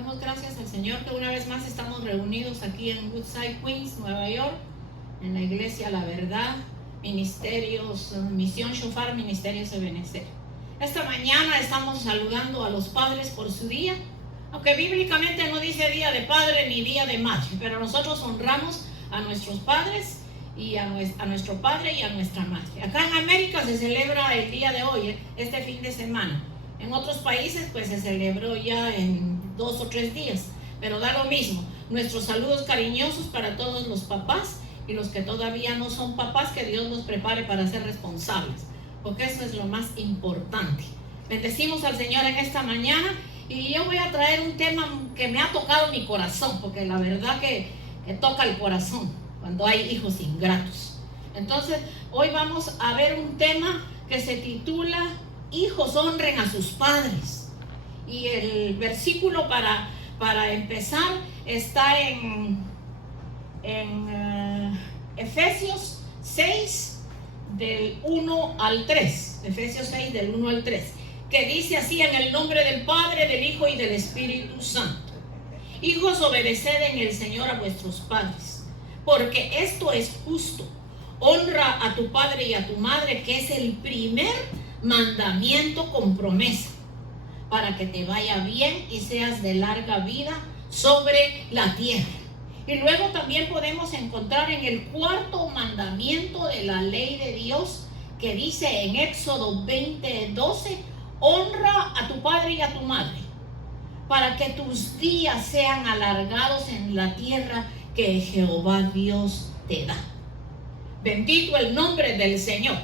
Damos gracias al Señor que una vez más estamos reunidos aquí en Woodside, Queens, Nueva York, en la iglesia La Verdad, Ministerios, Misión Shofar, Ministerios de Benecer. Esta mañana estamos saludando a los padres por su día, aunque bíblicamente no dice día de padre ni día de madre, pero nosotros honramos a nuestros padres y a nuestro padre y a nuestra madre. Acá en América se celebra el día de hoy, este fin de semana. En otros países pues se celebró ya en 2 o 3 días, pero da lo mismo. Nuestros saludos cariñosos para todos los papás y los que todavía no son papás, que Dios los prepare para ser responsables, porque eso es lo más importante. Bendecimos al Señor en esta mañana y yo voy a traer un tema que me ha tocado mi corazón, porque la verdad que toca el corazón cuando hay hijos ingratos. Entonces hoy vamos a ver un tema que se titula Hijos honren a sus padres, y el versículo para empezar está en Efesios 6 del 1 al 3, Efesios 6 del 1 al 3, que dice así: en el nombre del Padre, del Hijo y del Espíritu Santo. Hijos, obedeced en el Señor a vuestros padres, porque esto es justo. Honra a tu padre y a tu madre, que es el primer mandamiento con promesa, para que te vaya bien y seas de larga vida sobre la tierra. Y luego también podemos encontrar en el cuarto mandamiento de la ley de Dios, que dice en Éxodo 20:12: honra a tu padre y a tu madre, para que tus días sean alargados en la tierra que Jehová Dios te da. Bendito el nombre del Señor.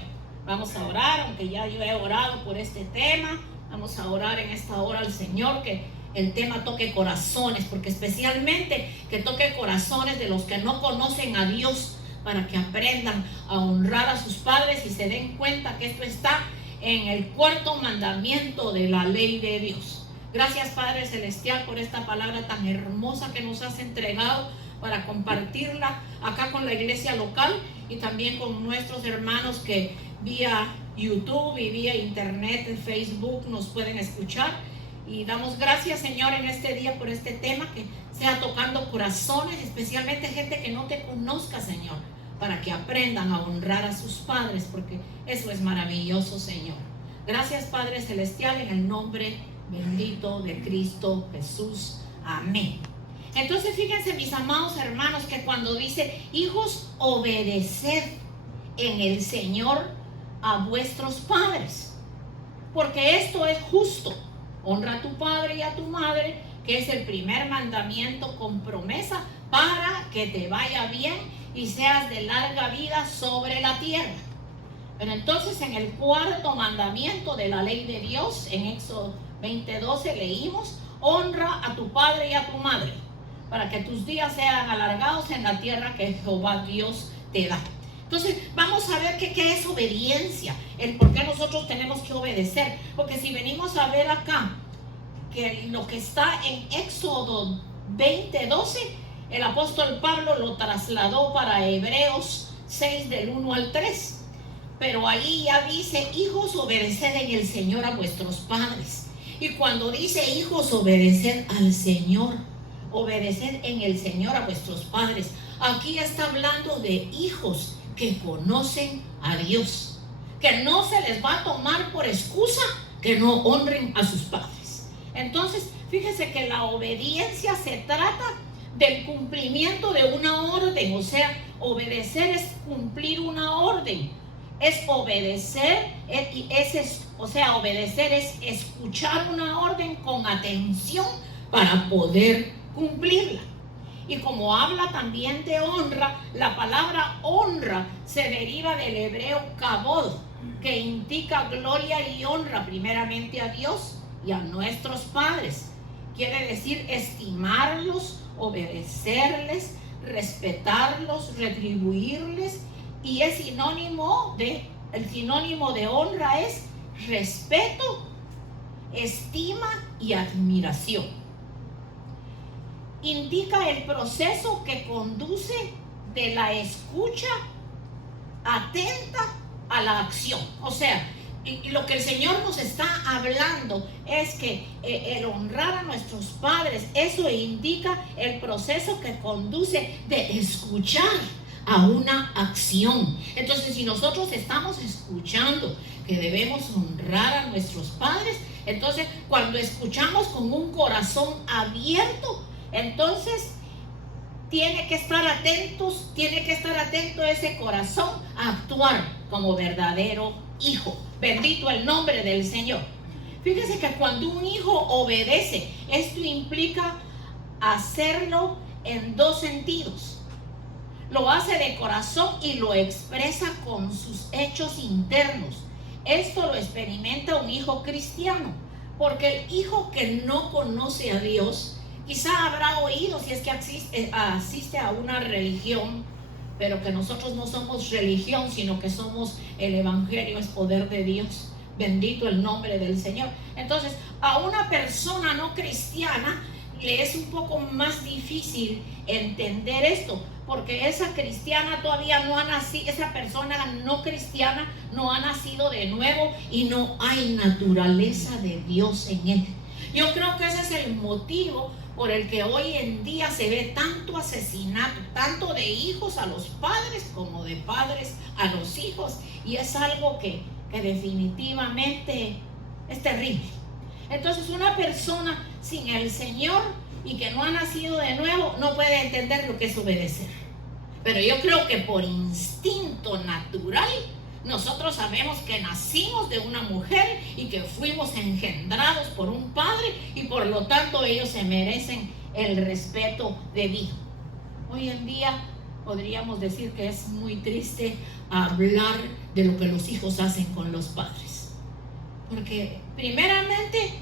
Vamos a orar, aunque ya yo he orado por este tema. Vamos a orar en esta hora al Señor, que el tema toque corazones, porque especialmente que toque corazones de los que no conocen a Dios, para que aprendan a honrar a sus padres y se den cuenta que esto está en el cuarto mandamiento de la ley de Dios. Gracias, Padre Celestial, por esta palabra tan hermosa que nos has entregado para compartirla acá con la iglesia local y también con nuestros hermanos que vía YouTube y vía internet, en Facebook, nos pueden escuchar. Y damos gracias, Señor, en este día por este tema, que sea tocando corazones, especialmente gente que no te conozca, Señor, para que aprendan a honrar a sus padres, porque eso es maravilloso, Señor. Gracias, Padre Celestial, en el nombre bendito de Cristo Jesús. Amén. Entonces, fíjense, mis amados hermanos, que cuando dice: hijos, obedeced en el Señor a vuestros padres, porque esto es justo. Honra a tu padre y a tu madre, que es el primer mandamiento con promesa, para que te vaya bien y seas de larga vida sobre la tierra. Pero entonces en el cuarto mandamiento de la ley de Dios, en Éxodo 20:12 leímos: honra a tu padre y a tu madre, para que tus días sean alargados en la tierra que Jehová Dios te da. Entonces vamos a ver qué es obediencia, el por qué nosotros tenemos que obedecer. Porque si venimos a ver acá, que lo que está en Éxodo 20:12, el apóstol Pablo lo trasladó para Hebreos 6 del 1 al 3. Pero ahí ya dice: hijos, obedeced en el Señor a vuestros padres. Y cuando dice hijos, obedeced al Señor, obedeced en el Señor a vuestros padres, aquí está hablando de hijos que conocen a Dios, que no se les va a tomar por excusa que no honren a sus padres. Entonces, fíjese que la obediencia se trata del cumplimiento de una orden. O sea, obedecer es cumplir una orden, es obedecer, obedecer es escuchar una orden con atención para poder cumplirla. Y como habla también de honra, la palabra honra se deriva del hebreo kabod, que indica gloria y honra primeramente a Dios y a nuestros padres. Quiere decir estimarlos, obedecerles, respetarlos, retribuirles, y el sinónimo de honra es respeto, estima y admiración. Indica el proceso que conduce de la escucha atenta a la acción. O sea, y lo que el Señor nos está hablando es que el honrar a nuestros padres, eso indica el proceso que conduce de escuchar a una acción. Entonces, si nosotros estamos escuchando que debemos honrar a nuestros padres, entonces cuando escuchamos con un corazón abierto, entonces tiene que estar atento ese corazón a actuar como verdadero hijo. Bendito el nombre del Señor. Fíjese que cuando un hijo obedece, esto implica hacerlo en dos sentidos. Lo hace de corazón y lo expresa con sus hechos internos. Esto lo experimenta un hijo cristiano, porque el hijo que no conoce a Dios quizá habrá oído, si es que asiste a una religión, pero que nosotros no somos religión, sino que somos el evangelio, es poder de Dios. Bendito el nombre del Señor. Entonces, a una persona no cristiana le es un poco más difícil entender esto, porque esa cristiana todavía no ha nacido, esa persona no cristiana no ha nacido de nuevo y no hay naturaleza de Dios en él. Yo creo que ese es el motivo por el que hoy en día se ve tanto asesinato, tanto de hijos a los padres como de padres a los hijos, y es algo que definitivamente es terrible. Entonces, una persona sin el Señor y que no ha nacido de nuevo no puede entender lo que es obedecer. Pero yo creo que por instinto natural nosotros sabemos que nacimos de una mujer y que fuimos engendrados por un padre, y por lo tanto ellos se merecen el respeto debido. Hoy en día podríamos decir que es muy triste hablar de lo que los hijos hacen con los padres, porque primeramente,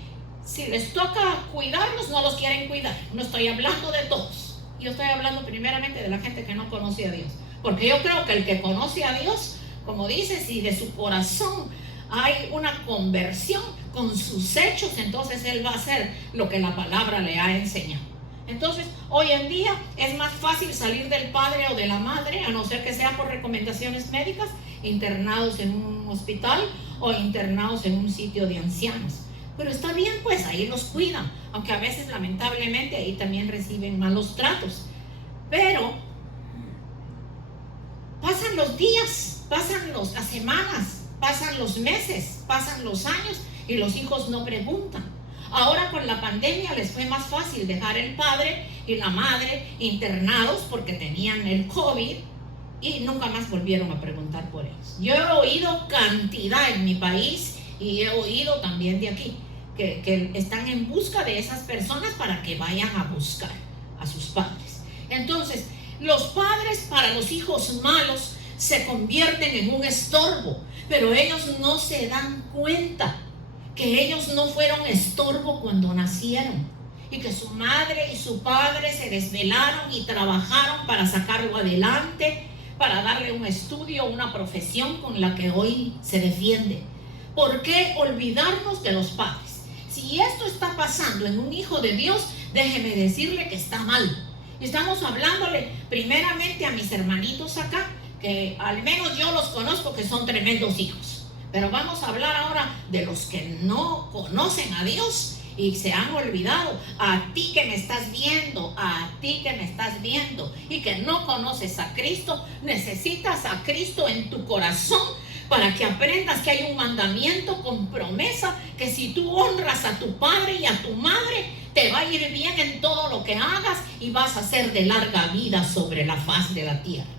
si les toca cuidarlos, no los quieren cuidar. No estoy hablando de todos, yo estoy hablando primeramente de la gente que no conoce a Dios, porque yo creo que el que conoce a Dios, como dice, si de su corazón hay una conversión con sus hechos, entonces él va a hacer lo que la palabra le ha enseñado. Entonces, hoy en día es más fácil salir del padre o de la madre, a no ser que sea por recomendaciones médicas, internados en un hospital o internados en un sitio de ancianos. Pero está bien, pues ahí los cuidan, aunque a veces lamentablemente ahí también reciben malos tratos. Pero pasan los días, pasan las semanas, pasan los meses, pasan los años y los hijos no preguntan. Ahora con la pandemia les fue más fácil dejar el padre y la madre internados porque tenían el COVID y nunca más volvieron a preguntar por ellos. Yo he oído cantidad en mi país y he oído también de aquí que están en busca de esas personas para que vayan a buscar a sus padres. Entonces, los padres para los hijos malos se convierten en un estorbo, pero ellos no se dan cuenta que ellos no fueron estorbo cuando nacieron y que su madre y su padre se desvelaron y trabajaron para sacarlo adelante, para darle un estudio, una profesión con la que hoy se defiende. ¿Por qué olvidarnos de los padres? Si esto está pasando en un hijo de Dios, déjeme decirle que está mal. Estamos hablándole primeramente a mis hermanitos acá, que al menos yo los conozco, que son tremendos hijos. Pero vamos a hablar ahora de los que no conocen a Dios y se han olvidado. A ti que me estás viendo, a ti que me estás viendo y que no conoces a Cristo, necesitas a Cristo en tu corazón para que aprendas que hay un mandamiento con promesa, que si tú honras a tu padre y a tu madre, te va a ir bien en todo lo que hagas y vas a ser de larga vida sobre la faz de la tierra.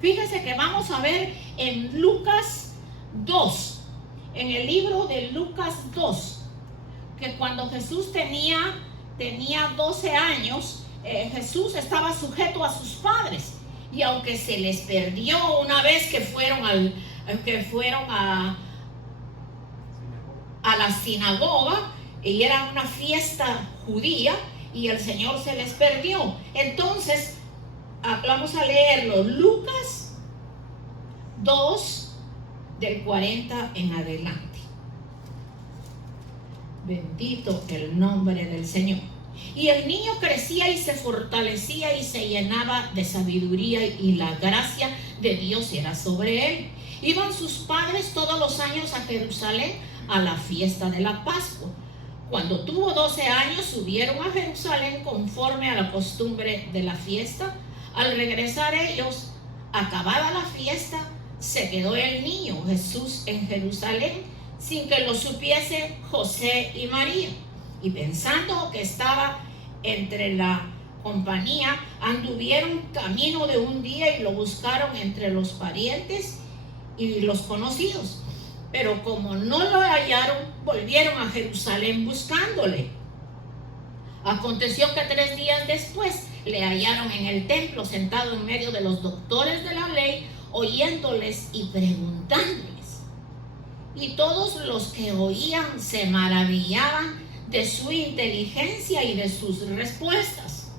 Fíjese que vamos a ver en Lucas 2, en el libro de Lucas 2, que cuando Jesús tenía 12 años, Jesús estaba sujeto a sus padres, y aunque se les perdió una vez que fueron a la sinagoga, y era una fiesta judía, y el Señor se les perdió. Entonces, vamos a leerlo, Lucas 2, del 40 en adelante. Bendito el nombre del Señor. Y el niño crecía y se fortalecía y se llenaba de sabiduría, y la gracia de Dios era sobre él. Iban sus padres todos los años a Jerusalén a la fiesta de la Pascua. Cuando tuvo 12 años, subieron a Jerusalén conforme a la costumbre de la fiesta. Al regresar ellos, acabada la fiesta, se quedó el niño Jesús en Jerusalén sin que lo supiese José y María. Y pensando que estaba entre la compañía, anduvieron camino de un día y lo buscaron entre los parientes y los conocidos. Pero como no lo hallaron, volvieron a Jerusalén buscándole. Aconteció que 3 días después le hallaron en el templo sentado en medio de los doctores de la ley, oyéndoles y preguntándoles. Y todos los que oían se maravillaban de su inteligencia y de sus respuestas.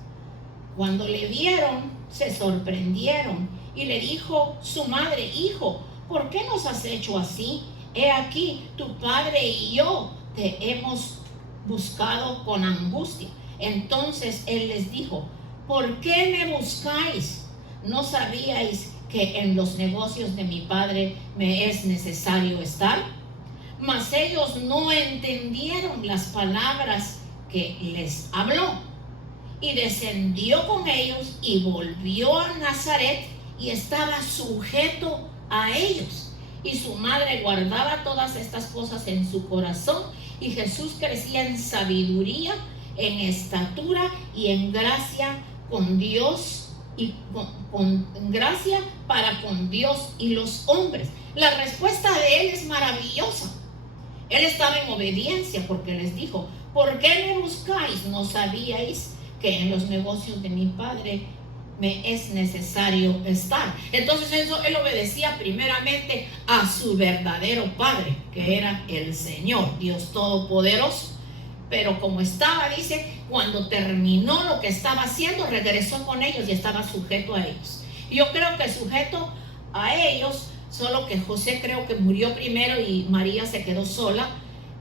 Cuando le vieron, se sorprendieron y le dijo su madre: Hijo, ¿por qué nos has hecho así? He aquí, tu padre y yo te hemos buscado con angustia. Entonces él les dijo: ¿por qué me buscáis? ¿No sabíais que en los negocios de mi padre me es necesario estar? Mas ellos no entendieron las palabras que les habló. Y descendió con ellos y volvió a Nazaret y estaba sujeto a ellos. Y su madre guardaba todas estas cosas en su corazón. Y Jesús crecía en sabiduría, en estatura y en gracia con Dios y con gracia para con Dios y los hombres. La respuesta de él es maravillosa. Él estaba en obediencia porque les dijo: ¿por qué me buscáis? ¿No sabíais que en los negocios de mi padre me es necesario estar? Entonces él obedecía primeramente a su verdadero padre, que era el Señor, Dios Todopoderoso. Pero como estaba, dice, cuando terminó lo que estaba haciendo, regresó con ellos y estaba sujeto a ellos. Y yo creo que sujeto a ellos, solo que José creo que murió primero y María se quedó sola.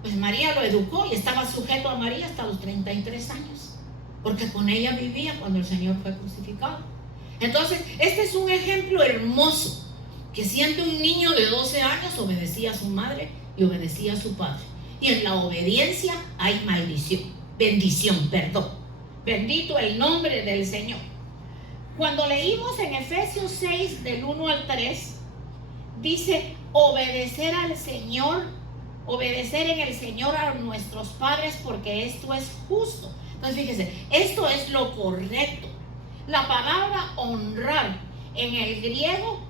Pues María lo educó y estaba sujeto a María hasta los 33 años, porque con ella vivía cuando el Señor fue crucificado. Entonces, este es un ejemplo hermoso, que siendo un niño de 12 años obedecía a su madre y obedecía a su padre. Y en la obediencia hay bendición. Bendito el nombre del Señor. Cuando leímos en Efesios 6 del 1 al 3, dice: obedecer al Señor, obedecer en el Señor a nuestros padres, porque esto es justo. Entonces fíjese, esto es lo correcto. La palabra honrar en el griego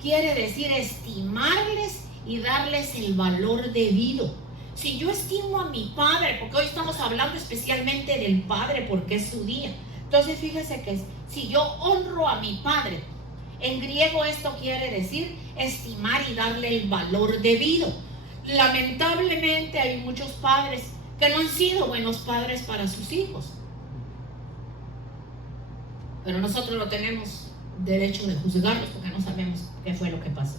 quiere decir estimarles y darles el valor debido. Si yo estimo a mi padre, porque hoy estamos hablando especialmente del padre porque es su día. Entonces fíjese que si yo honro a mi padre, en griego esto quiere decir estimar y darle el valor debido. Lamentablemente hay muchos padres que no han sido buenos padres para sus hijos. Pero nosotros no tenemos derecho de juzgarlos porque no sabemos qué fue lo que pasó.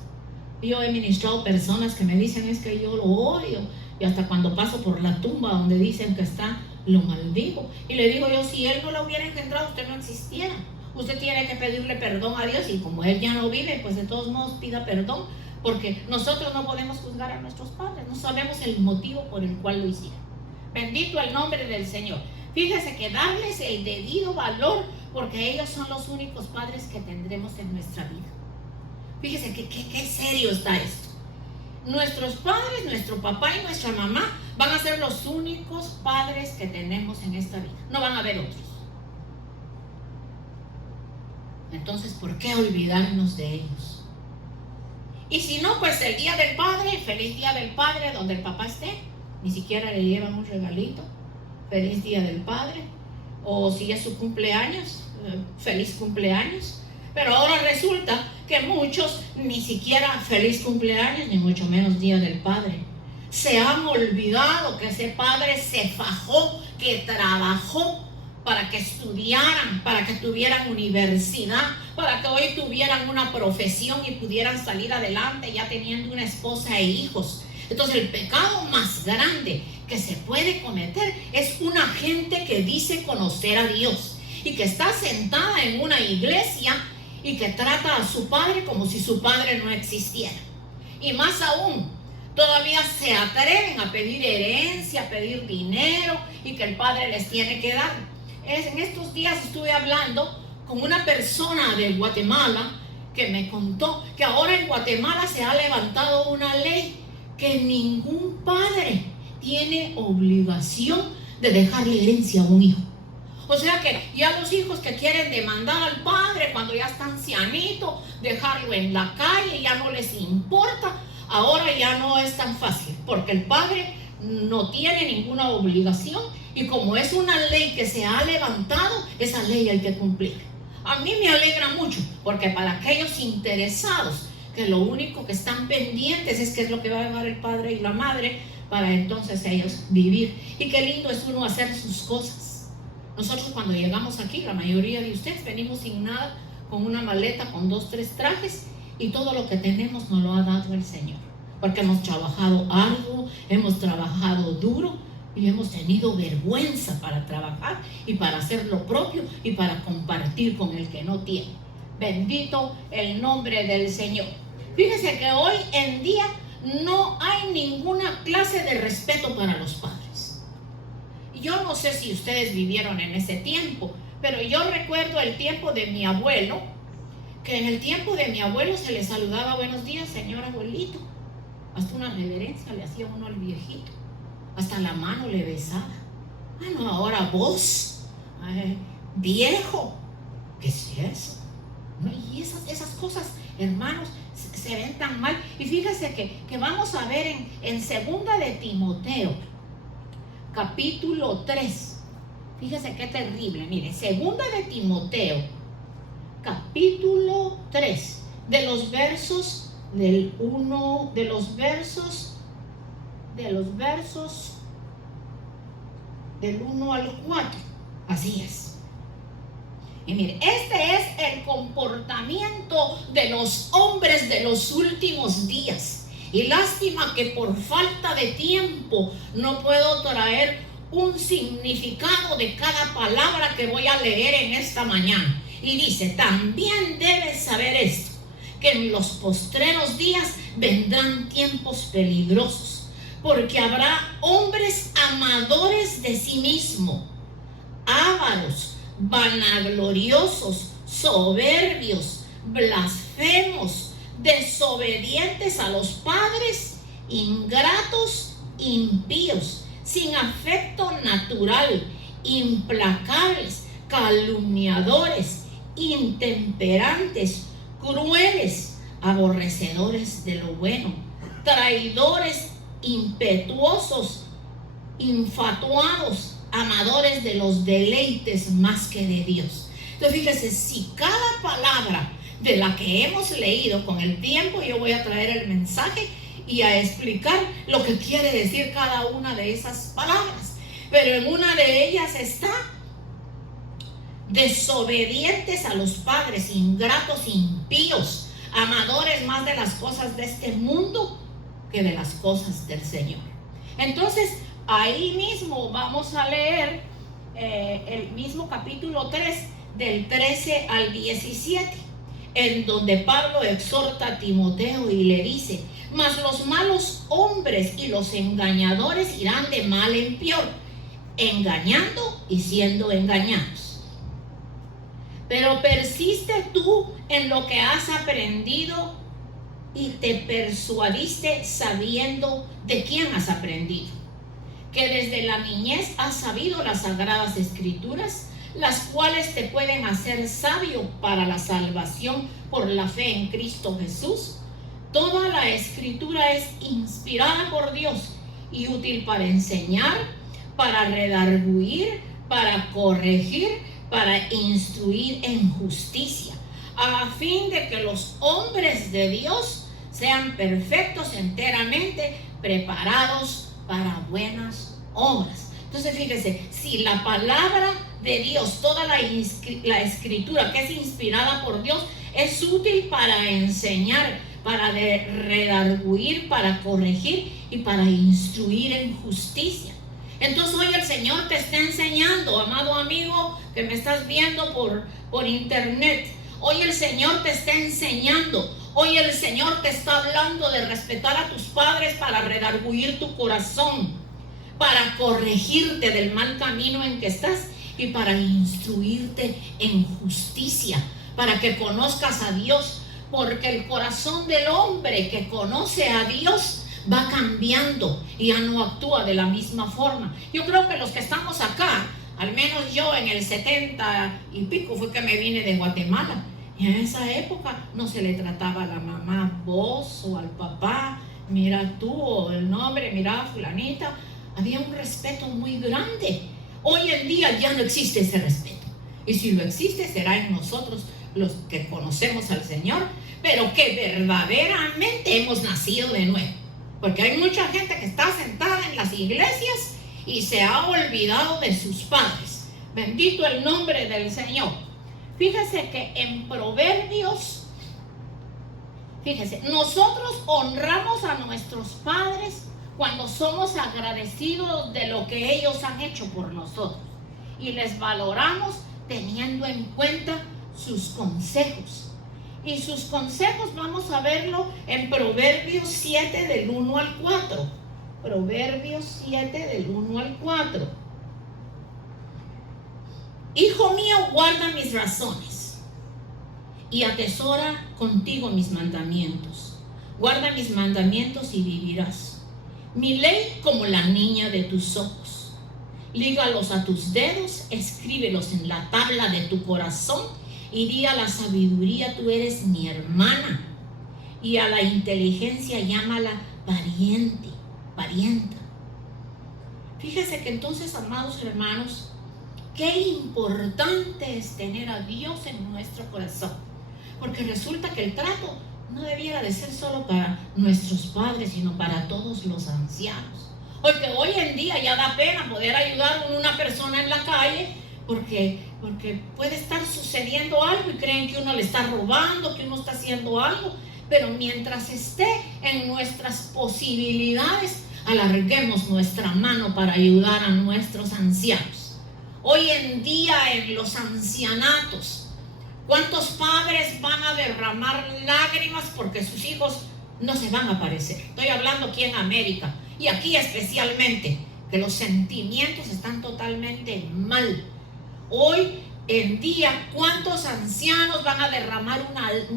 Yo he ministrado personas que me dicen: es que yo lo odio, y hasta cuando paso por la tumba donde dicen que está, lo maldigo. Y le digo yo: si él no lo hubiera engendrado, usted no existiera. Usted tiene que pedirle perdón a Dios, y como él ya no vive, pues de todos modos pida perdón, porque nosotros no podemos juzgar a nuestros padres, no sabemos el motivo por el cual lo hicieron. Bendito el nombre del Señor. Fíjese que darles el debido valor, porque ellos son los únicos padres que tendremos en nuestra vida. Fíjese qué serio está esto. Nuestros padres, nuestro papá y nuestra mamá van a ser los únicos padres que tenemos en esta vida. No van a haber otros. Entonces, ¿por qué olvidarnos de ellos? Y si no, pues el día del padre, feliz día del padre, donde el papá esté. Ni siquiera le llevan un regalito. Feliz día del padre. O si es su cumpleaños, feliz cumpleaños. Pero ahora resulta que muchos ni siquiera feliz cumpleaños, ni mucho menos día del padre. Se han olvidado que ese padre se fajó, que trabajó para que estudiaran, para que tuvieran universidad, para que hoy tuvieran una profesión y pudieran salir adelante ya teniendo una esposa e hijos. Entonces el pecado más grande que se puede cometer es una gente que dice conocer a Dios y que está sentada en una iglesia y que trata a su padre como si su padre no existiera. Y más aún, todavía se atreven a pedir herencia, a pedir dinero y que el padre les tiene que dar. En estos días estuve hablando con una persona de Guatemala que me contó que ahora en Guatemala se ha levantado una ley que ningún padre tiene obligación de dejarle herencia a un hijo. O sea que ya los hijos que quieren demandar al padre cuando ya está ancianito, dejarlo en la calle, ya no les importa. Ahora ya no es tan fácil, porque el padre no tiene ninguna obligación, y como es una ley que se ha levantado, esa ley hay que cumplir. A mí me alegra mucho, porque para aquellos interesados que lo único que están pendientes es qué es lo que va a dejar el padre y la madre, para entonces ellos vivir. Y qué lindo es uno hacer sus cosas. Nosotros cuando llegamos aquí, la mayoría de ustedes venimos sin nada, con una maleta, con 2, 3 trajes, y todo lo que tenemos nos lo ha dado el Señor, porque hemos trabajado arduo, hemos trabajado duro y hemos tenido vergüenza para trabajar y para hacer lo propio y para compartir con el que no tiene. Bendito el nombre del Señor. Fíjese que hoy en día no hay ninguna clase de respeto para los padres. Yo no sé si ustedes vivieron en ese tiempo, pero yo recuerdo el tiempo de mi abuelo, que en el tiempo de mi abuelo se le saludaba: buenos días, señor abuelito. Hasta una reverencia le hacía uno al viejito, hasta la mano le besaba. Ah, no, ahora vos, viejo, ¿qué es eso? ¿No? Y esas cosas, hermanos, se ven tan mal. Y fíjese que vamos a ver en segunda de Timoteo, capítulo 3. Fíjese qué terrible. Mire, segunda de Timoteo, capítulo 3, de los versos del 1, de los versos del 1 al 4. Así es. Y mire, este es el comportamiento de los hombres de los últimos días. Y lástima que por falta de tiempo no puedo traer un significado de cada palabra que voy a leer en esta mañana. Y dice: también debes saber esto, que en los postreros días vendrán tiempos peligrosos, porque habrá hombres amadores de sí mismo, ávaros, vanagloriosos, soberbios, blasfemos, desobedientes a los padres, ingratos, impíos, sin afecto natural, implacables, calumniadores, intemperantes, crueles, aborrecedores de lo bueno, traidores, impetuosos, infatuados, amadores de los deleites más que de Dios. Entonces fíjese, si cada palabra de la que hemos leído, con el tiempo yo voy a traer el mensaje y a explicar lo que quiere decir cada una de esas palabras, pero en una de ellas está: desobedientes a los padres, ingratos, impíos, amadores más de las cosas de este mundo que de las cosas del Señor. Entonces ahí mismo vamos a leer el mismo capítulo 3, del 13 al 17, en donde Pablo exhorta a Timoteo y le dice: mas los malos hombres y los engañadores irán de mal en peor, engañando y siendo engañados. Pero persiste tú en lo que has aprendido y te persuadiste, sabiendo de quién has aprendido, que desde la niñez has sabido las sagradas escrituras, las cuales te pueden hacer sabio para la salvación por la fe en Cristo Jesús. Toda la escritura es inspirada por Dios y útil para enseñar, para redarguir, para corregir, para instruir en justicia, a fin de que los hombres de Dios sean perfectos, enteramente preparados para buenas obras. Entonces fíjese, si la palabra de Dios, toda la escritura que es inspirada por Dios, es útil para enseñar, para redarguir, para corregir y para instruir en justicia. Entonces hoy el Señor te está enseñando, amado amigo que me estás viendo por internet. Hoy el Señor te está enseñando. Hoy el Señor te está hablando de respetar a tus padres para redarguir tu corazón, para corregirte del mal camino en que estás y para instruirte en justicia, para que conozcas a Dios, porque el corazón del hombre que conoce a Dios va cambiando y ya no actúa de la misma forma. Yo creo que los que estamos acá, al menos yo en el 70 y pico fue que me vine de Guatemala, y en esa época no se le trataba a la mamá vos o al papá, mira tú, o el nombre, mira fulanita. Había un respeto muy grande. Hoy en día ya no existe ese respeto, y si lo existe será en nosotros los que conocemos al Señor, pero que verdaderamente hemos nacido de nuevo, porque hay mucha gente que está sentada en las iglesias y se ha olvidado de sus padres. Bendito el nombre del Señor. Fíjese que en Proverbios, nosotros honramos a nuestros padres cuando somos agradecidos de lo que ellos han hecho por nosotros y les valoramos teniendo en cuenta sus consejos. Y sus consejos vamos a verlo en Proverbios 7 del 1 al 4. Proverbios 7 del 1 al 4. Hijo mío, guarda mis razones y atesora contigo mis mandamientos. Guarda mis mandamientos y vivirás. Mi ley como la niña de tus ojos. Lígalos a tus dedos, escríbelos en la tabla de tu corazón, y di a la sabiduría, tú eres mi hermana, y a la inteligencia llámala parienta. Fíjese que entonces, amados hermanos, qué importante es tener a Dios en nuestro corazón, porque resulta que el trato no debiera de ser solo para nuestros padres, sino para todos los ancianos. Porque hoy en día ya da pena poder ayudar a una persona en la calle, porque puede estar sucediendo algo y creen que uno le está robando, que uno está haciendo algo, pero mientras esté en nuestras posibilidades, alarguemos nuestra mano para ayudar a nuestros ancianos. Hoy en día en los ancianatos, ¿cuántos padres van a derramar lágrimas porque sus hijos no se van a aparecer? Estoy hablando aquí en América y aquí especialmente, que los sentimientos están totalmente mal. Hoy en día, ¿cuántos ancianos van a derramar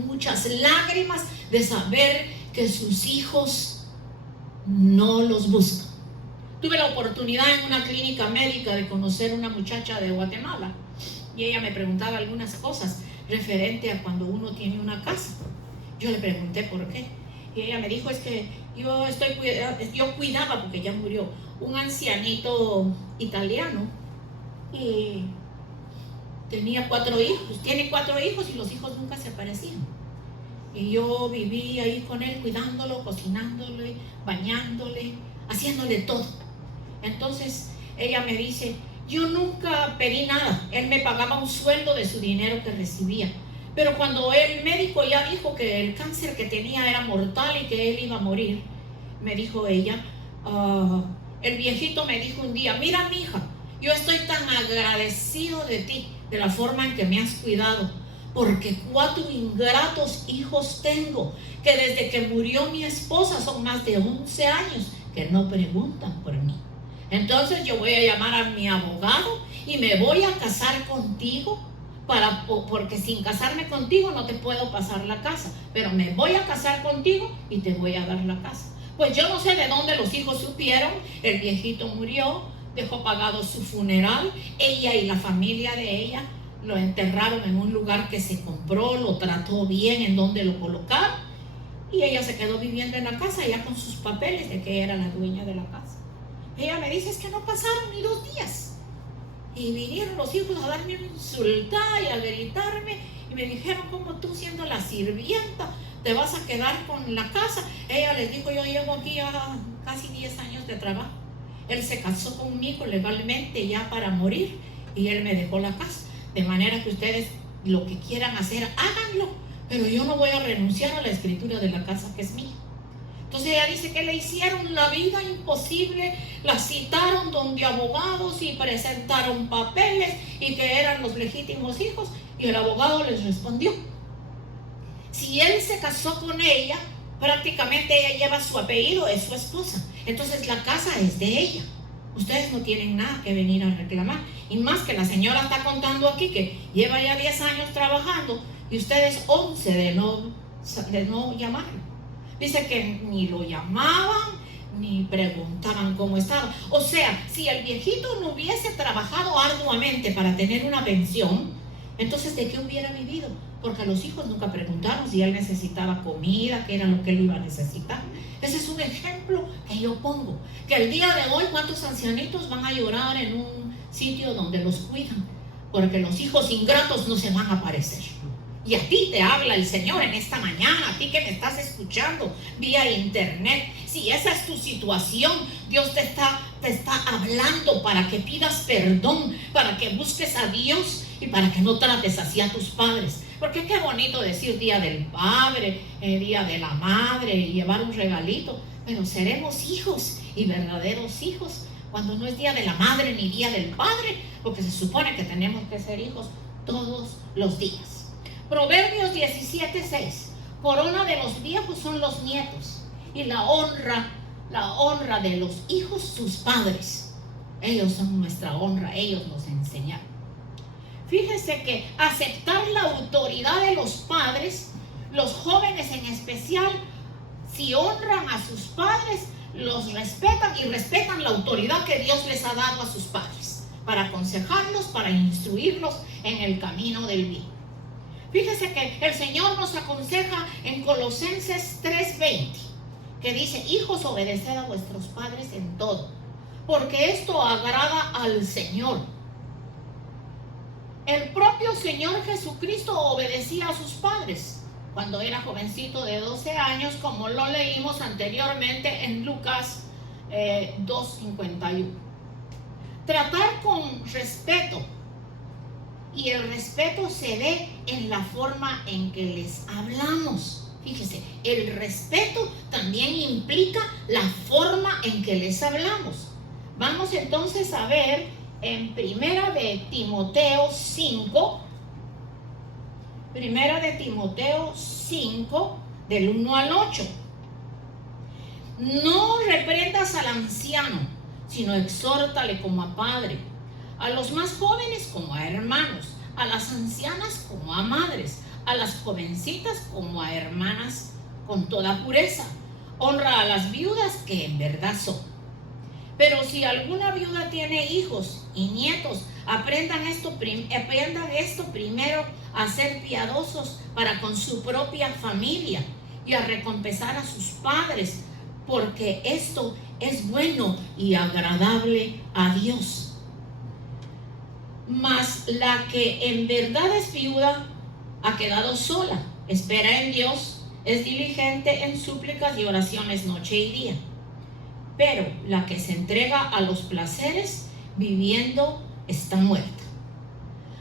muchas lágrimas de saber que sus hijos no los buscan? Tuve la oportunidad en una clínica médica de conocer a una muchacha de Guatemala y ella me preguntaba algunas cosas referente a cuando uno tiene una casa. Yo le pregunté por qué y ella me dijo, es que yo cuidaba, porque ya murió, un ancianito italiano y tenía 4 hijos, tiene 4 hijos y los hijos nunca se aparecían. Y yo viví ahí con él, cuidándolo, cocinándole, bañándole, haciéndole todo. Entonces ella me dice, yo nunca pedí nada, él me pagaba un sueldo de su dinero que recibía. Pero cuando el médico ya dijo que el cáncer que tenía era mortal y que él iba a morir, me dijo ella, el viejito me dijo un día, mira mija, yo estoy tan agradecido de ti, de la forma en que me has cuidado, porque 4 ingratos hijos tengo, que desde que murió mi esposa son más de 11 años que no preguntan por mí. Entonces yo voy a llamar a mi abogado y me voy a casar contigo, porque sin casarme contigo no te puedo pasar la casa, pero me voy a casar contigo y te voy a dar la casa. Pues yo no sé de dónde los hijos supieron, el viejito murió, dejó pagado su funeral, ella y la familia de ella lo enterraron en un lugar que se compró, lo trató bien en donde lo colocaron, y ella se quedó viviendo en la casa ya con sus papeles de que era la dueña de la casa. Ella me dice, es que no pasaron ni 2 días y vinieron los hijos a darme una insultada y a gritarme y me dijeron, como tú siendo la sirvienta te vas a quedar con la casa. Ella les dijo, yo llevo aquí ya casi 10 años de trabajo. Él se casó conmigo legalmente ya para morir y él me dejó la casa, de manera que ustedes lo que quieran hacer, háganlo, pero yo no voy a renunciar a la escritura de la casa que es mía. Entonces ella dice que le hicieron la vida imposible, la citaron donde abogados y presentaron papeles y que eran los legítimos hijos, y el abogado les respondió, Si él se casó con ella, prácticamente ella lleva su apellido, es su esposa. Entonces la casa es de ella. Ustedes no tienen nada que venir a reclamar. Y más que la señora está contando aquí que lleva ya 10 años trabajando y ustedes 11 de no llamarlo. Dice que ni lo llamaban, ni preguntaban cómo estaba. O sea, si el viejito no hubiese trabajado arduamente para tener una pensión, entonces ¿de qué hubiera vivido? Porque los hijos nunca preguntaron si él necesitaba comida, qué era lo que él iba a necesitar. Ese es un ejemplo que yo pongo. Que el día de hoy, ¿cuántos ancianitos van a llorar en un sitio donde los cuidan? Porque los hijos ingratos no se van a aparecer. Y a ti te habla el Señor en esta mañana, a ti que me estás escuchando vía internet. Si esa es tu situación, Dios te está hablando para que pidas perdón, para que busques a Dios y para que no trates así a tus padres. Porque qué bonito decir Día del Padre, Día de la Madre, y llevar un regalito. Pero seremos hijos y verdaderos hijos cuando no es Día de la Madre ni Día del Padre, porque se supone que tenemos que ser hijos todos los días. Proverbios 17:6. Corona de los viejos son los nietos, y la honra de los hijos sus padres. Ellos son nuestra honra, ellos nos enseñaron. Fíjese que aceptar la autoridad de los padres, los jóvenes en especial, si honran a sus padres, los respetan y respetan la autoridad que Dios les ha dado a sus padres, para aconsejarlos, para instruirlos en el camino del bien. Fíjese que el Señor nos aconseja en Colosenses 3:20, que dice: hijos, obedeced a vuestros padres en todo, porque esto agrada al Señor. El propio Señor Jesucristo obedecía a sus padres cuando era jovencito de 12 años, como lo leímos anteriormente en Lucas 2:51. Tratar con respeto. Y el respeto se ve en la forma en que les hablamos. Fíjese, el respeto también implica la forma en que les hablamos. Vamos entonces a ver en Primera de Timoteo 5, del 1 al 8. No reprendas al anciano, sino exhórtale como a padre, a los más jóvenes como a hermanos, a las ancianas como a madres, a las jovencitas como a hermanas con toda pureza. Honra a las viudas que en verdad son. Pero si alguna viuda tiene hijos y nietos, aprendan esto primero a ser piadosos para con su propia familia y a recompensar a sus padres, porque esto es bueno y agradable a Dios. Mas la que en verdad es viuda ha quedado sola, espera en Dios, es diligente en súplicas y oraciones noche y día. Pero la que se entrega a los placeres viviendo está muerta.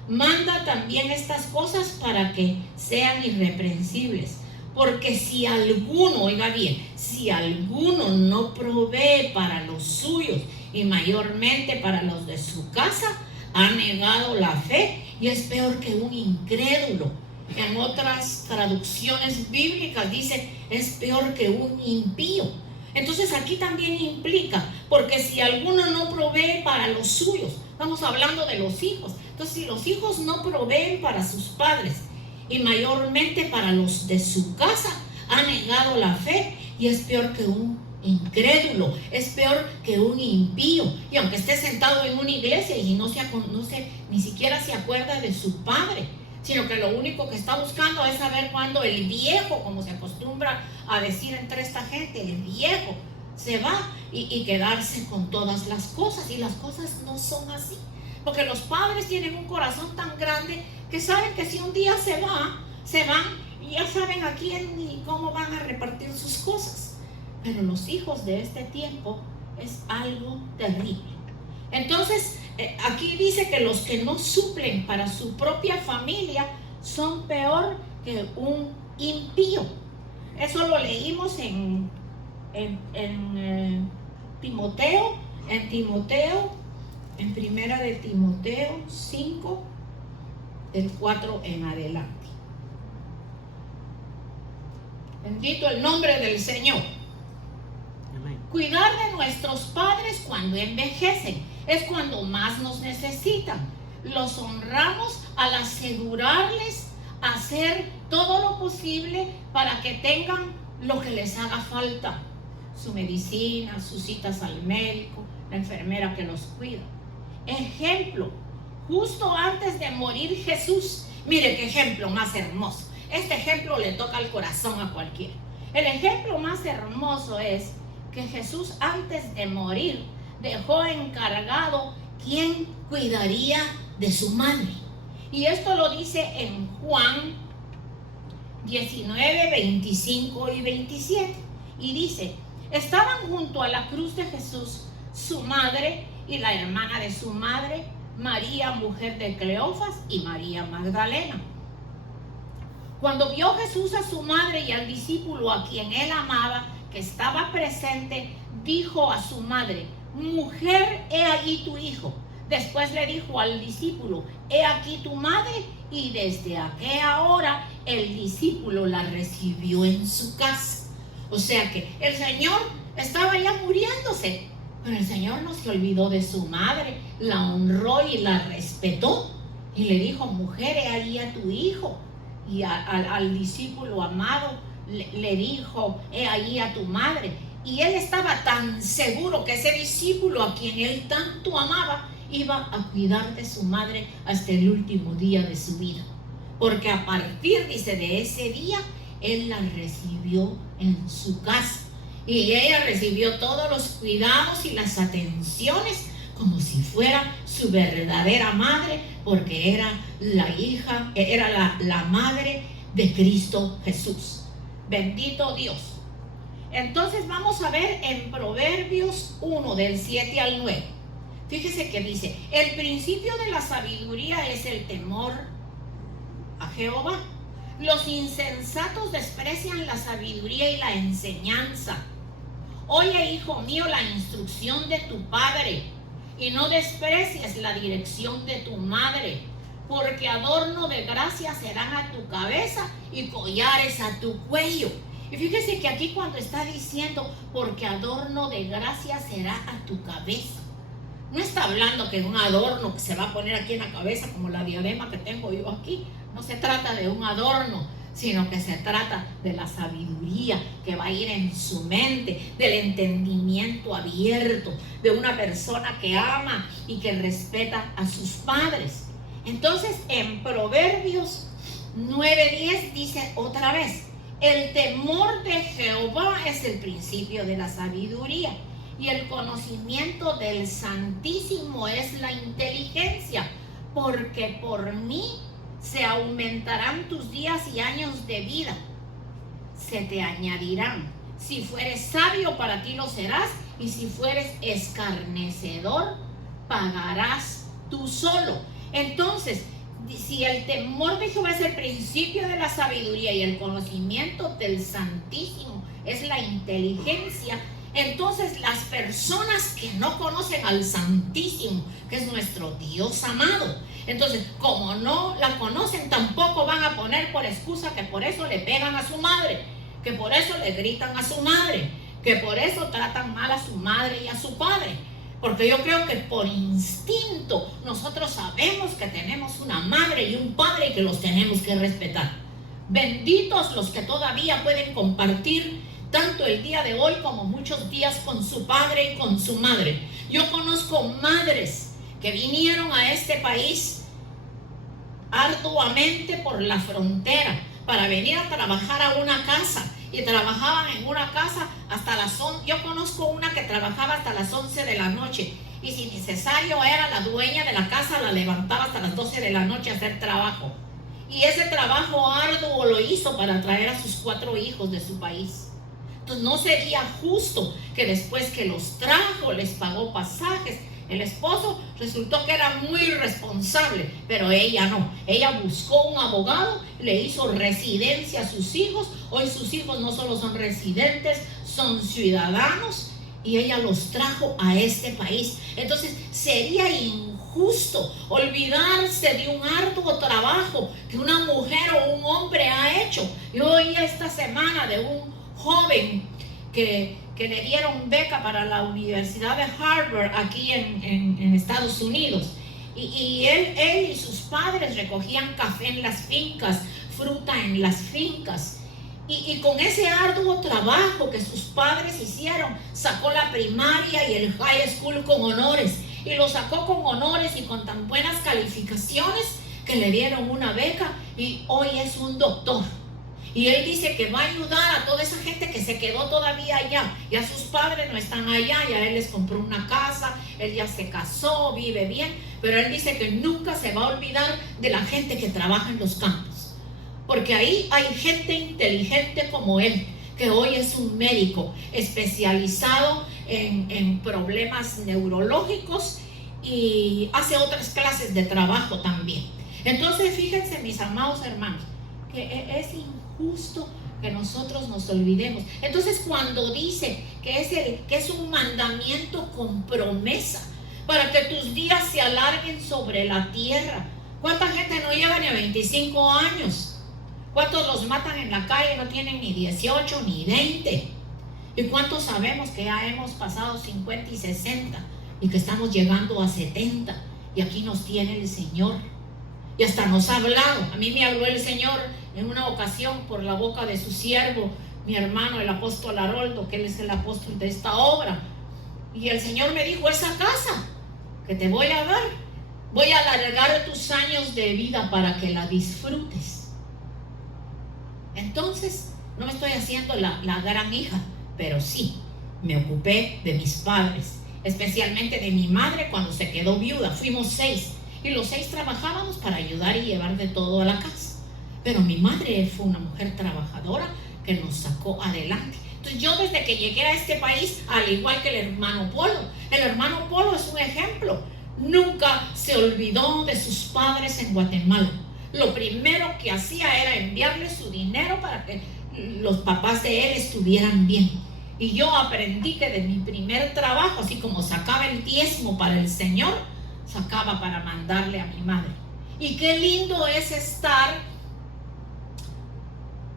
Manda también estas cosas para que sean irreprensibles, porque si alguno, oiga bien, si alguno no provee para los suyos y mayormente para los de su casa, ha negado la fe y es peor que un incrédulo. En otras traducciones bíblicas dice, es peor que un impío. Entonces aquí también implica, porque si alguno no provee para los suyos, estamos hablando de los hijos. Entonces si los hijos no proveen para sus padres y mayormente para los de su casa, ha negado la fe y es peor que un incrédulo, es peor que un impío. Y aunque esté sentado en una iglesia y ni siquiera se acuerda de su padre, sino que lo único que está buscando es saber cuándo el viejo, como se acostumbra a decir entre esta gente, el viejo se va y quedarse con todas las cosas. Y las cosas no son así, porque los padres tienen un corazón tan grande que saben que si un día se van y ya saben a quién y cómo van a repartir sus cosas. Pero los hijos de este tiempo es algo terrible. Entonces aquí dice que los que no suplen para su propia familia son peor que un impío. Eso lo leímos en Timoteo, en Primera de Timoteo 5, del 4 en adelante. Bendito el nombre del Señor. Cuidar de nuestros padres cuando envejecen es cuando más nos necesitan. Los honramos al asegurarles hacer todo lo posible para que tengan lo que les haga falta. Su medicina, sus citas al médico, la enfermera que los cuida. Ejemplo, justo antes de morir Jesús, mire qué ejemplo más hermoso. Este ejemplo le toca al corazón a cualquiera. El ejemplo más hermoso es que Jesús antes de morir dejó encargado quién cuidaría de su madre. Y esto lo dice en Juan 19, 25 y 27. Y dice, estaban junto a la cruz de Jesús su madre y la hermana de su madre, María, mujer de Cleofas, y María Magdalena. Cuando vio Jesús a su madre y al discípulo a quien él amaba, que estaba presente, dijo a su madre, mujer, he allí tu hijo. Después le dijo al discípulo, he aquí tu madre, y desde aquella hora el discípulo la recibió en su casa. O sea que el Señor estaba ya muriéndose, pero el Señor no se olvidó de su madre, la honró y la respetó. Y le dijo, mujer, he allí a tu hijo. Y al discípulo amado le dijo, he ahí a tu madre. Y él estaba tan seguro que ese discípulo a quien él tanto amaba iba a cuidar de su madre hasta el último día de su vida, porque a partir, dice, de ese día él la recibió en su casa y ella recibió todos los cuidados y las atenciones como si fuera su verdadera madre, porque era la hija, era la madre de Cristo Jesús. Bendito Dios. Entonces vamos a ver en Proverbios 1 del 7 al 9. Fíjese que dice, el principio de la sabiduría es el temor a Jehová. Los insensatos desprecian la sabiduría y la enseñanza. Oye, hijo mío, la instrucción de tu padre, y no desprecies la dirección de tu madre, porque adorno de gracia serán a tu cabeza y collares a tu cuello. Y fíjese que aquí cuando está diciendo, porque adorno de gracia será a tu cabeza, no está hablando que un adorno que se va a poner aquí en la cabeza, como la diadema que tengo yo aquí. No se trata de un adorno, sino que se trata de la sabiduría que va a ir en su mente, del entendimiento abierto, de una persona que ama y que respeta a sus padres. Entonces, en Proverbios 9:10 dice otra vez, el temor de Jehová es el principio de la sabiduría, y el conocimiento del Santísimo es la inteligencia, porque por mí se aumentarán tus días y años de vida, se te añadirán. Si fueres sabio, para ti lo serás, y si fueres escarnecedor, pagarás tú solo. Entonces, si el temor de Jehová es el principio de la sabiduría y el conocimiento del Santísimo es la inteligencia, entonces las personas que no conocen al Santísimo, que es nuestro Dios amado, entonces como no la conocen, tampoco van a poner por excusa que por eso le pegan a su madre, que por eso le gritan a su madre, que por eso tratan mal a su madre y a su padre. Porque yo creo que por instinto nosotros sabemos que tenemos una madre y un padre y que los tenemos que respetar. Benditos los que todavía pueden compartir tanto el día de hoy como muchos días con su padre y con su madre. Yo conozco madres que vinieron a este país arduamente por la frontera para venir a trabajar a una casa, y trabajaban en una casa hasta las 11. Yo conozco una que trabajaba hasta las 11 de la noche, y si necesario era la dueña de la casa, la levantaba hasta las 12 de la noche a hacer trabajo. Y ese trabajo arduo lo hizo para traer a sus 4 hijos de su país. Entonces no sería justo que después que los trajo, les pagó pasajes. El esposo resultó que era muy responsable, pero ella no. Ella buscó un abogado, le hizo residencia a sus hijos. Hoy sus hijos no solo son residentes, son ciudadanos, y ella los trajo a este país. Entonces sería injusto injusto olvidarse de un arduo trabajo que una mujer o un hombre ha hecho. Yo oí esta semana de un joven que le dieron beca para la Universidad de Harvard aquí en Estados Unidos. Y él y sus padres recogían café en las fincas, fruta en las fincas. Y con ese arduo trabajo que sus padres hicieron, sacó la primaria y el high school con honores. Y lo sacó con honores y con tan buenas calificaciones que le dieron una beca y hoy es un doctor. Y él dice que va a ayudar a toda esa gente que se quedó todavía allá. Ya sus padres no están allá, ya él les compró una casa, él ya se casó, vive bien. Pero él dice que nunca se va a olvidar de la gente que trabaja en los campos. Porque ahí hay gente inteligente como él, que hoy es un médico especializado en problemas neurológicos y hace otras clases de trabajo también. Entonces, fíjense, mis amados hermanos, que es injusto que nosotros nos olvidemos. Entonces, cuando dice que es un mandamiento con promesa para que tus días se alarguen sobre la tierra. ¿Cuánta gente no llega ni a 25 años? ¿Cuántos los matan en la calle? No tienen ni 18 ni 20. ¿Y cuántos sabemos que ya hemos pasado 50 y 60 y que estamos llegando a 70? Y aquí nos tiene el Señor. Y hasta nos ha hablado. A mí me habló el Señor en una ocasión por la boca de su siervo, mi hermano, el apóstol Haroldo, que él es el apóstol de esta obra. Y el Señor me dijo, esa casa que te voy a dar, voy a alargar tus años de vida para que la disfrutes. Entonces, no me estoy haciendo la gran hija, pero sí, me ocupé de mis padres, especialmente de mi madre cuando se quedó viuda. Fuimos 6 y los 6 trabajábamos para ayudar y llevar de todo a la casa. Pero mi madre fue una mujer trabajadora que nos sacó adelante. Entonces yo desde que llegué a este país, al igual que el hermano Polo es un ejemplo. Nunca se olvidó de sus padres en Guatemala. Lo primero que hacía era enviarle su dinero para que los papás de él estuvieran bien. Y yo aprendí que de mi primer trabajo, así como sacaba el diezmo para el Señor, sacaba para mandarle a mi madre. Y qué lindo es estar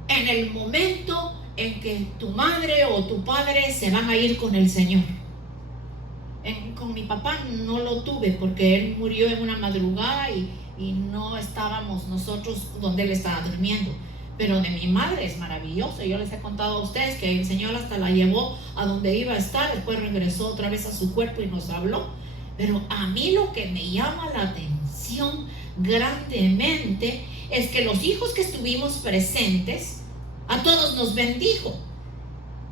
en el momento en que tu madre o tu padre se van a ir con el Señor. Con mi papá no lo tuve porque él murió en una madrugada y no estábamos nosotros donde él estaba durmiendo. Pero de mi madre es maravilloso. Yo les he contado a ustedes que el Señor hasta la llevó a donde iba a estar, después regresó otra vez a su cuerpo y nos habló. Pero a mí lo que me llama la atención grandemente es que los hijos que estuvimos presentes, a todos nos bendijo.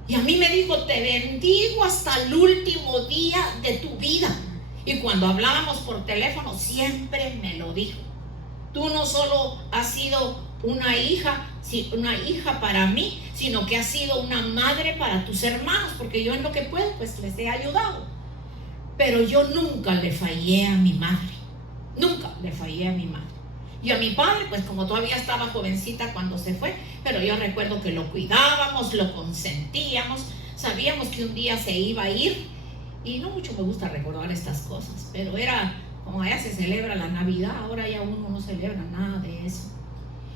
Y a mí me dijo, te bendigo hasta el último día de tu vida. Y cuando hablábamos por teléfono, siempre me lo dijo. Tú no solo has sido una hija para mí, sino que has sido una madre para tus hermanos, porque yo en lo que puedo, pues les he ayudado. Pero yo nunca le fallé a mi madre. Nunca le fallé a mi madre. Y a mi padre, pues como todavía estaba jovencita cuando se fue, pero yo recuerdo que lo cuidábamos, lo consentíamos, sabíamos que un día se iba a ir. Y no mucho me gusta recordar estas cosas, pero era como allá se celebra la Navidad, ahora ya uno no celebra nada de eso.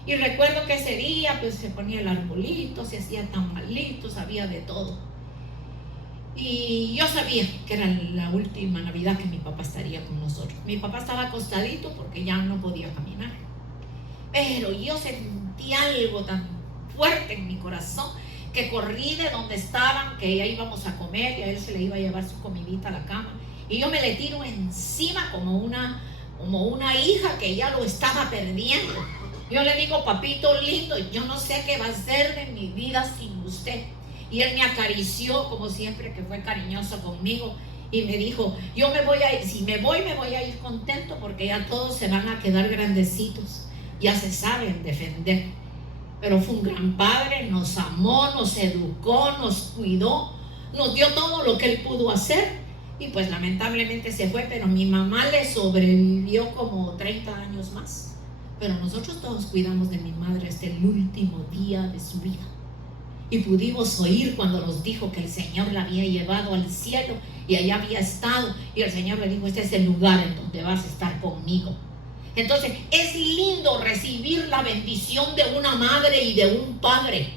Y recuerdo que ese día pues se ponía el arbolito, se hacía tamalitos, había de todo. Y yo sabía que era la última Navidad que mi papá estaría con nosotros. Mi papá estaba acostadito porque ya no podía caminar. Pero yo sentí algo tan fuerte en mi corazón que corrí de donde estaban, que ya íbamos a comer y a él se le iba a llevar su comidita a la cama. Y yo me le tiro encima como una hija que ya lo estaba perdiendo. Yo le digo, papito lindo, yo no sé qué va a ser de mi vida sin usted. Y él me acarició como siempre, que fue cariñoso conmigo, y me dijo, yo me voy a ir, si me voy a ir contento porque ya todos se van a quedar grandecitos, ya se saben defender. Pero fue un gran padre, nos amó, nos educó, nos cuidó, nos dio todo lo que él pudo hacer. Y pues lamentablemente se fue, pero mi mamá le sobrevivió como 30 años más. Pero nosotros todos cuidamos de mi madre hasta el último día de su vida. Y pudimos oír cuando nos dijo que el Señor la había llevado al cielo y allá había estado. Y el Señor le dijo, este es el lugar en donde vas a estar conmigo. Entonces es lindo recibir la bendición de una madre y de un padre,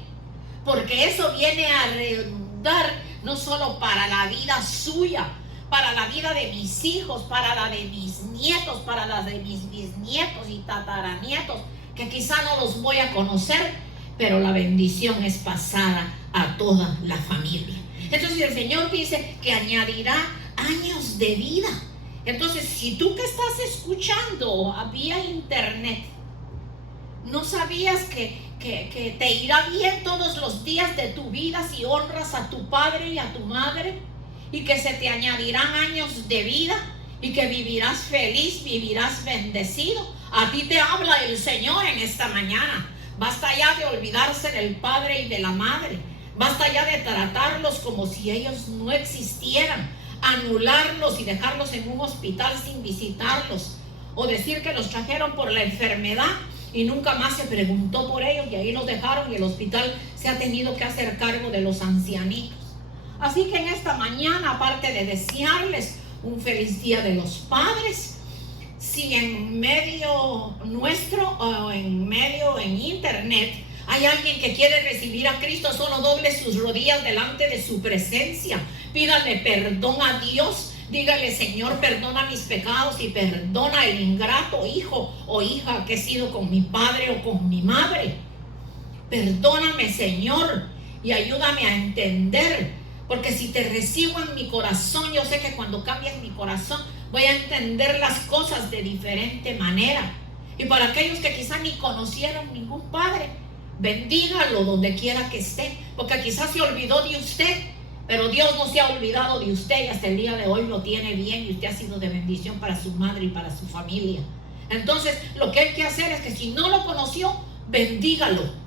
porque eso viene a redundar no solo para la vida suya, para la vida de mis hijos, para la de mis nietos, para la de mis bisnietos y tataranietos, que quizá no los voy a conocer, pero la bendición es pasada a toda la familia. Entonces el Señor dice que añadirá años de vida. Entonces, si tú que estás escuchando vía internet, no sabías que te irá bien todos los días de tu vida si honras a tu padre y a tu madre, y que se te añadirán años de vida y que vivirás feliz, vivirás bendecido. A ti te habla el Señor en esta mañana. Basta ya de olvidarse del padre y de la madre. Basta ya de tratarlos como si ellos no existieran, anularlos y dejarlos en un hospital sin visitarlos, o decir que los trajeron por la enfermedad y nunca más se preguntó por ellos y ahí los dejaron y el hospital se ha tenido que hacer cargo de los ancianitos. Así que en esta mañana, aparte de desearles un feliz día de los padres, si en medio nuestro o en medio en internet hay alguien que quiere recibir a Cristo, solo doble sus rodillas delante de su presencia, pídale perdón a Dios, dígale: Señor, perdona mis pecados y perdona el ingrato hijo o hija que he sido con mi padre o con mi madre. Perdóname, Señor, y ayúdame a entender, porque si te recibo en mi corazón, yo sé que cuando cambies mi corazón voy a entender las cosas de diferente manera. Y para aquellos que quizás ni conocieron ningún padre, bendígalo donde quiera que esté, porque quizás se olvidó de usted, pero Dios no se ha olvidado de usted y hasta el día de hoy lo tiene bien, y usted ha sido de bendición para su madre y para su familia. Entonces lo que hay que hacer es que si no lo conoció, bendígalo,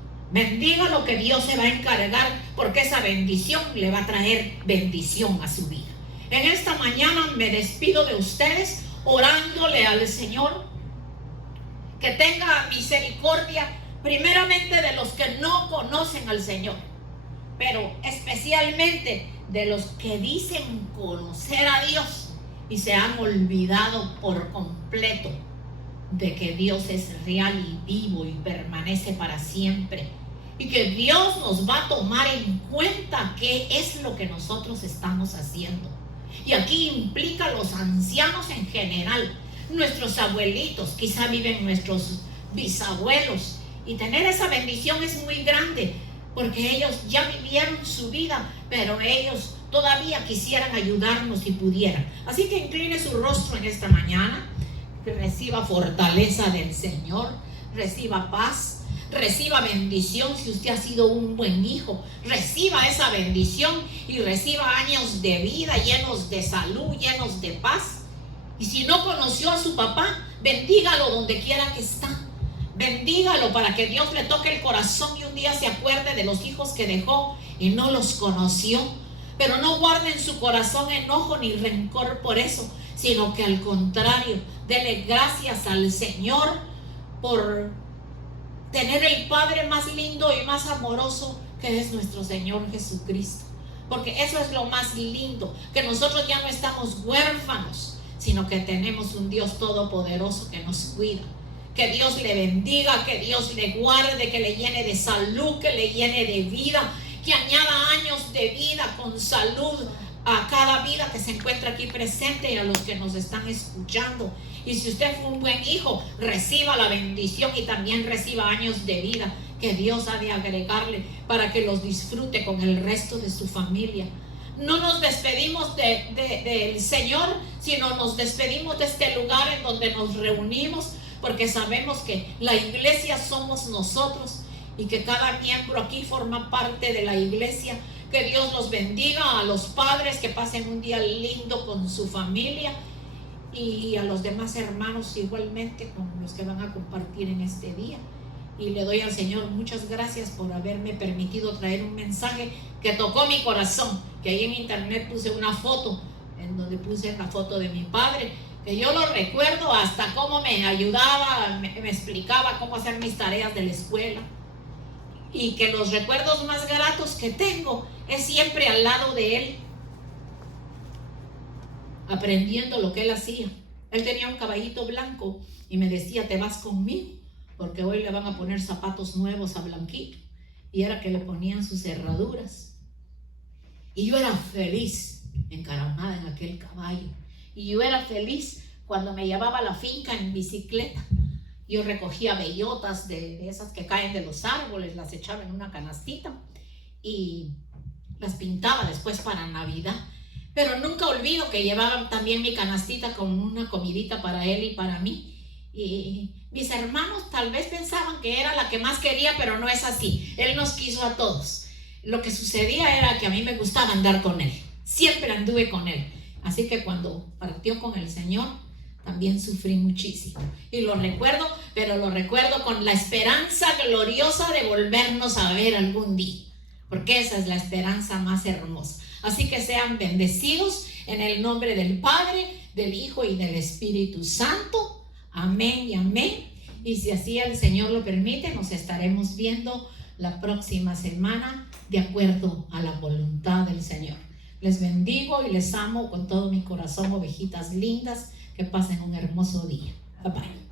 que Dios se va a encargar, porque esa bendición le va a traer bendición a su vida. En esta mañana me despido de ustedes orándole al Señor que tenga misericordia primeramente de los que no conocen al Señor, pero especialmente de los que dicen conocer a Dios y se han olvidado por completo de que Dios es real y vivo y permanece para siempre, y que Dios nos va a tomar en cuenta qué es lo que nosotros estamos haciendo. Y aquí implica a los ancianos en general, nuestros abuelitos, quizá viven nuestros bisabuelos, y tener esa bendición es muy grande, porque ellos ya vivieron su vida, pero ellos todavía quisieran ayudarnos si pudieran. Así que incline su rostro en esta mañana, que reciba fortaleza del Señor, reciba paz, reciba bendición. Si usted ha sido un buen hijo, reciba esa bendición y reciba años de vida llenos de salud, llenos de paz. Y si no conoció a su papá, bendígalo donde quiera que está. Bendígalo para que Dios le toque el corazón y un día se acuerde de los hijos que dejó y no los conoció. Pero no guarde en su corazón enojo ni rencor por eso, sino que al contrario, dele gracias al Señor por tener el Padre más lindo y más amoroso, que es nuestro Señor Jesucristo. Porque eso es lo más lindo, que nosotros ya no estamos huérfanos, sino que tenemos un Dios todopoderoso que nos cuida. Que Dios le bendiga, que Dios le guarde, que le llene de salud, que le llene de vida, que añada años de vida con salud a cada vida que se encuentra aquí presente y a los que nos están escuchando. Y si usted fue un buen hijo, reciba la bendición y también reciba años de vida que Dios ha de agregarle para que los disfrute con el resto de su familia. No nos despedimos del Señor, sino nos despedimos de este lugar en donde nos reunimos, porque sabemos que la iglesia somos nosotros y que cada miembro aquí forma parte de la iglesia. Que Dios los bendiga a los padres, que pasen un día lindo con su familia, y a los demás hermanos igualmente con los que van a compartir en este día. Y le doy al Señor muchas gracias por haberme permitido traer un mensaje que tocó mi corazón, que ahí en internet puse una foto, en donde puse la foto de mi padre, que yo lo recuerdo hasta cómo me ayudaba, me explicaba cómo hacer mis tareas de la escuela. y que los recuerdos más gratos que tengo es siempre al lado de él, aprendiendo lo que él hacía. Él tenía un caballito blanco y me decía: te vas conmigo, porque hoy le van a poner zapatos nuevos a Blanquito. Y era que le ponían sus cerraduras. Y yo era feliz encaramada en aquel caballo. Y yo era feliz cuando me llevaba a la finca en bicicleta. Yo recogía bellotas de esas que caen de los árboles, las echaba en una canastita y las pintaba después para Navidad. Pero nunca olvido que llevaban también mi canastita con una comidita para él y para mí. Y mis hermanos tal vez pensaban que era la que más quería, pero no es así. Él nos quiso a todos. Lo que sucedía era que a mí me gustaba andar con él. Siempre anduve con él. Así que cuando partió con el Señor, también sufrí muchísimo. Y lo recuerdo, pero lo recuerdo con la esperanza gloriosa de volvernos a ver algún día. Porque esa es la esperanza más hermosa. Así que sean bendecidos en el nombre del Padre, del Hijo y del Espíritu Santo. Amén y amén. Y si así el Señor lo permite, nos estaremos viendo la próxima semana de acuerdo a la voluntad del Señor. Les bendigo y les amo con todo mi corazón, ovejitas lindas. Que pasen un hermoso día. Bye bye.